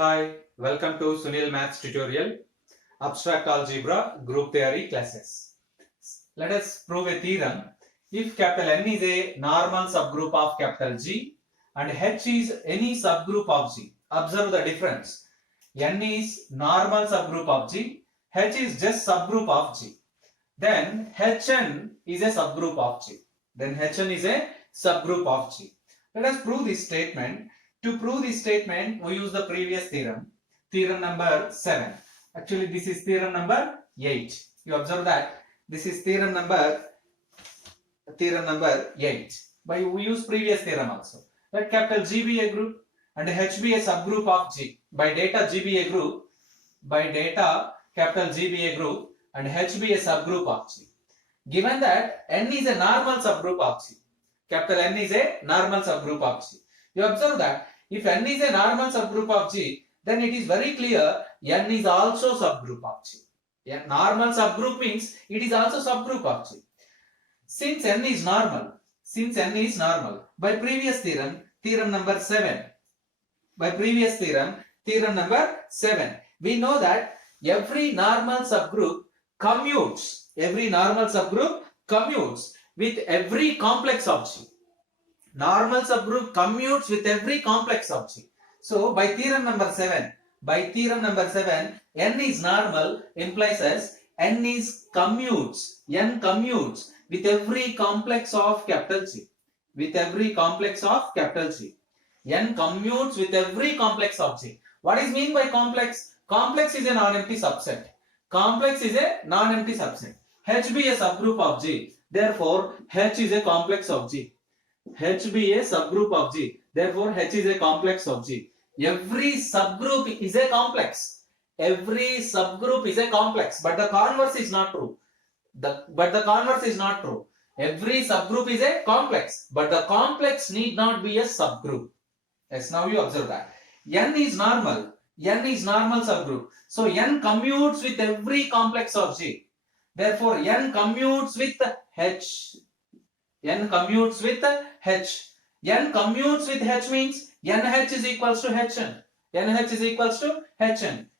Hi, welcome to Sunil Maths tutorial, Abstract Algebra, Group Theory classes. Let us prove a theorem. If capital N is a normal subgroup of capital G and H is any subgroup of G, observe the difference. N is normal subgroup of G, H is just subgroup of G. Then Hn is a subgroup of G. Then Hn is a subgroup of G. Let us prove this statement. To prove this statement, we use the previous theorem, theorem number 7. Actually, this is theorem number 8. You observe that this is theorem number 8. But we use previous theorem also. Let capital G be a group and H be a subgroup of G. By data G be a group, by data capital G be a group and H be a subgroup of G. Given that N is a normal subgroup of G, capital N is a normal subgroup of G. You observe that if N is a normal subgroup of G, then it is very clear N is also subgroup of G. A normal subgroup means it is also subgroup of G. Since N is normal, by previous theorem, theorem number 7, we know that every normal subgroup commutes with every complex of G. Normal subgroup commutes with every complex of G. So by theorem number 7, N is normal implies as N commutes with every complex of capital G. N commutes with every complex of G. What is mean by complex? Complex is a non-empty subset. H be a subgroup of G. Therefore, H is a complex of G. H be a subgroup of G. Therefore, H is a complex of G. Every subgroup is a complex. But the converse is not true. Every subgroup is a complex, but the complex need not be a subgroup. Yes, now you observe that. N is normal subgroup. So N commutes with every complex of G. Therefore, N commutes with H. N commutes with H means NH is equals to Hn.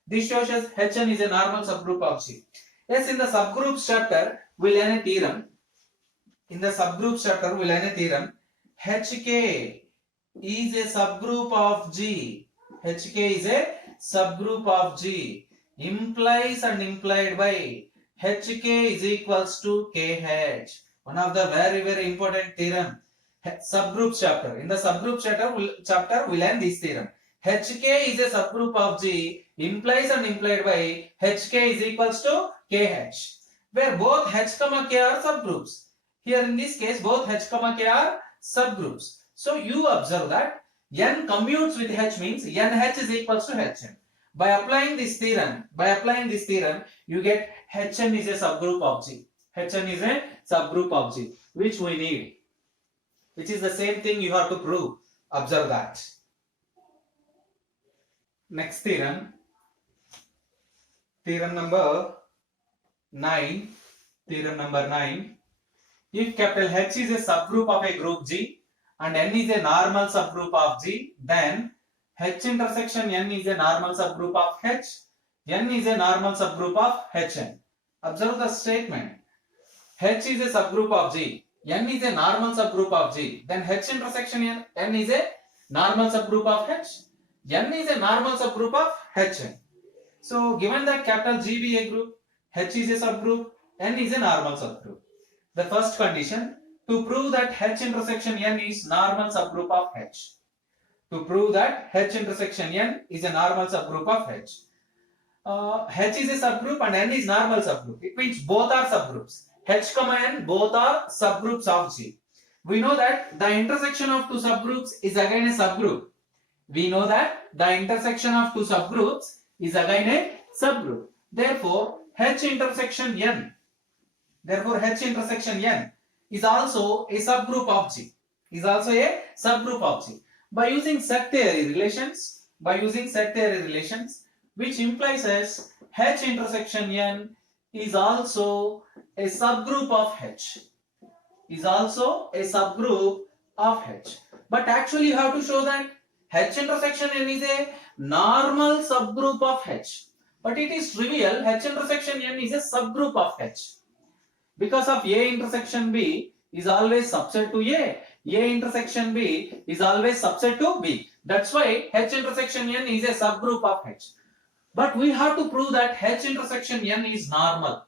This shows us Hn is a normal subgroup of G. Yes, in the subgroups chapter, we learn a theorem. HK is a subgroup of G. Implies and implied by HK is equals to KH. One of the very, very important theorem. Subgroup chapter. In the subgroup chapter, we learn this theorem. HK is a subgroup of G. Implies and implied by HK is equals to KH. Where both H, K are subgroups. Here in this case, both H, K are subgroups. So you observe that N commutes with H means NH is equals to Hn. By applying this theorem, you get Hn is a subgroup of G. Which we need. Which is the same thing you have to prove. Observe that. Next theorem. Theorem number 9. If capital H is a subgroup of a group G and N is a normal subgroup of G, then H intersection N is a normal subgroup of H. N is a normal subgroup of Hn. Observe the statement. H is a subgroup of G. N is a normal subgroup of G. Then H intersection N is a normal subgroup of H. N is a normal subgroup of Hn. So given that capital G be a group, H is a subgroup, N is a normal subgroup. The first condition, to prove that H intersection N is normal subgroup of H. H is a normal subgroup of H. H is a subgroup and N is normal subgroup. It means both are subgroups. H, N both are subgroups of G. We know that the intersection of two subgroups is again a subgroup. Therefore, H intersection N is also a subgroup of G. By using set theory relations, which implies as H intersection N is also a subgroup of H. But actually you have to show that H intersection N is a normal subgroup of H. But it is trivial, H intersection N is a subgroup of H. Because of A intersection B is always subset to A. A intersection B is always subset to B. That's why H intersection N is a subgroup of H. But we have to prove that H intersection N is normal.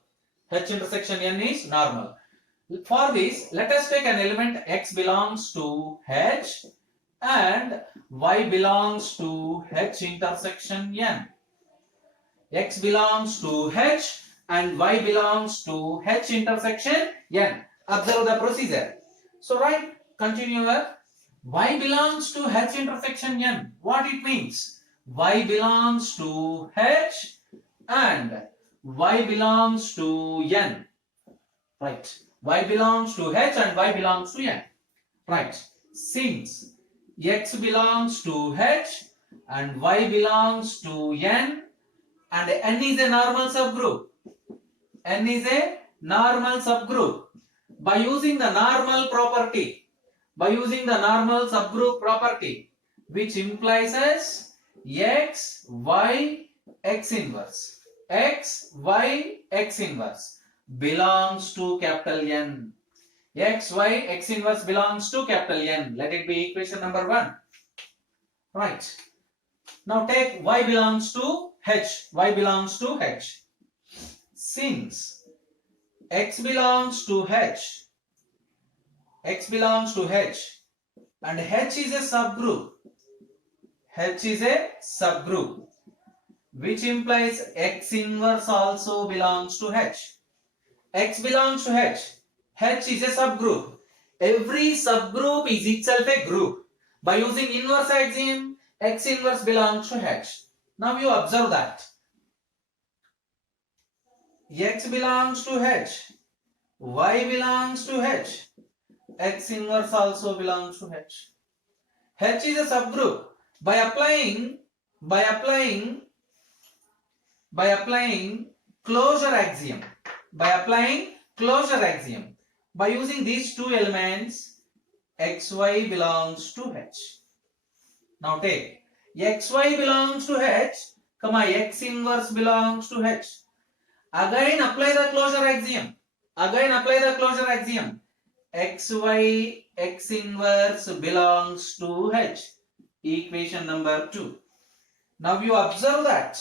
H intersection N is normal. For this, let us take an element X belongs to H and Y belongs to H intersection N. X belongs to H and Y belongs to H intersection N. Observe the procedure. So write, continue here. Y belongs to H intersection N. What it means? Y belongs to H and Y belongs to N. Right. Y belongs to H and Y belongs to N. Right. Since X belongs to H and Y belongs to N and N is a normal subgroup. N is a normal subgroup. By using the normal property, by using the normal subgroup property, which implies as X, Y, X inverse. X, Y, X inverse belongs to capital N. X, Y, X inverse belongs to capital N. Let it be equation number 1. Right. Now take Y belongs to H. Y belongs to H. Since X belongs to H, X belongs to H, and H is a subgroup. H is a subgroup, which implies X inverse also belongs to H. X belongs to H. H is a subgroup. Every subgroup is itself a group. By using inverse axiom, X inverse belongs to H. Now you observe that X belongs to H, Y belongs to H, X inverse also belongs to H. H is a subgroup. By applying closure axiom, by using these two elements, XY belongs to H. Now take XY belongs to H, X inverse belongs to H. Again apply the closure axiom. XY X inverse belongs to H. Equation number 2. Now you observe that.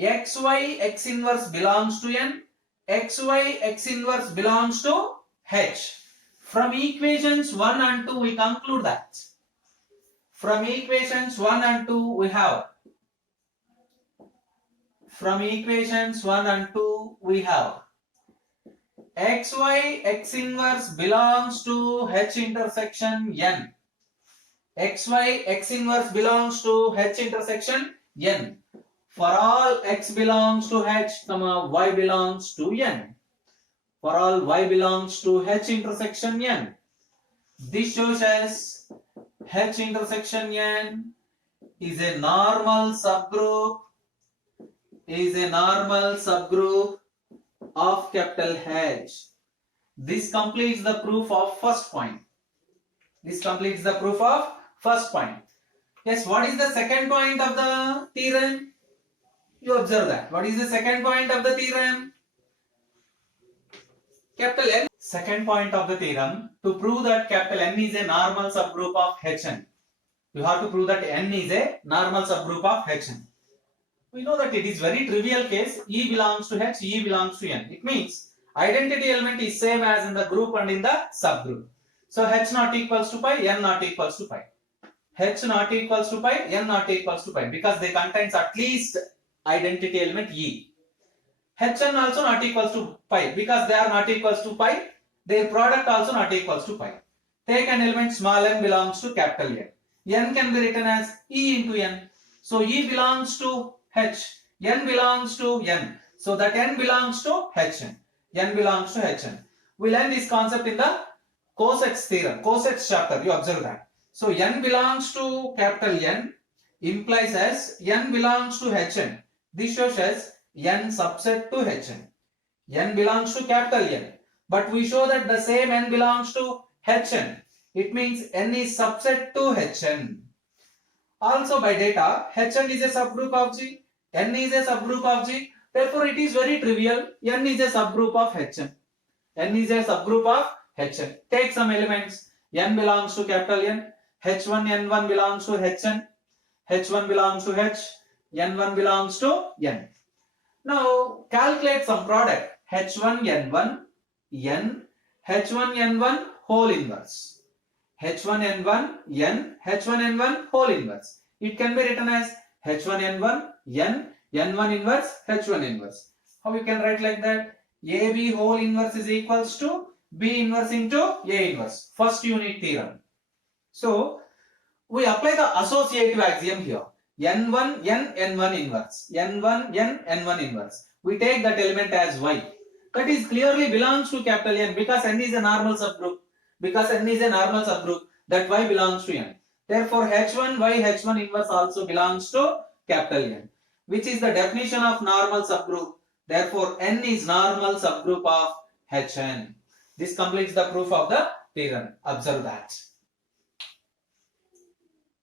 XY X inverse belongs to N. XY X inverse belongs to H. From equations 1 and 2 we conclude that. From equations 1 and 2 we have XY X inverse belongs to H intersection N. XY X inverse belongs to H intersection N. For all X belongs to H, Y belongs to N. For all Y belongs to H intersection N. This shows us H intersection N is a normal subgroup of capital H. This completes the proof of first point. Yes, what is the second point of the theorem? You observe that. What is the second point of the theorem? Capital N. Second point of the theorem, to prove that capital N is a normal subgroup of Hn. You have to prove that N is a normal subgroup of Hn. We know that it is very trivial case. E belongs to H, E belongs to N. It means identity element is same as in the group and in the subgroup. So H not equals to pi, N not equals to pi. H not equals to pi, N not equals to pi, because they contains at least identity element E. Hn also not equals to pi, because they are not equals to pi. Their product also not equals to pi. Take an element small n belongs to capital N. N can be written as E into N. So E belongs to H, N belongs to N. So that N belongs to Hn. N belongs to Hn. We learn this concept in the Coset's theorem, Coset's chapter. You observe that. So N belongs to capital N implies as N belongs to Hn. This shows as N subset to Hn. N belongs to capital N. But we show that the same N belongs to Hn. It means N is subset to Hn. Also by data, Hn is a subgroup of G, N is a subgroup of G. Therefore, it is very trivial. N is a subgroup of Hn. N is a subgroup of Hn. Take some elements. N belongs to capital N. H1, N1 belongs to Hn. H1 belongs to H. N1 belongs to N. Now, calculate some product. H1, N1, N, H1, N1 whole inverse. H1, N1, N, H1, N1 whole inverse. It can be written as H1, N1, N, N1 inverse, H1 inverse. How you can write like that? AB whole inverse is equals to B inverse into A inverse. First unit theorem. So, we apply the associative axiom here. N1, N, N1 inverse. N1, N, N1 inverse. We take that element as Y. That is clearly belongs to capital N because N is a normal subgroup. Because N is a normal subgroup, that Y belongs to N. Therefore, H1, Y, H1 inverse also belongs to capital N, which is the definition of normal subgroup. Therefore, N is normal subgroup of Hn. This completes the proof of the theorem. Observe that.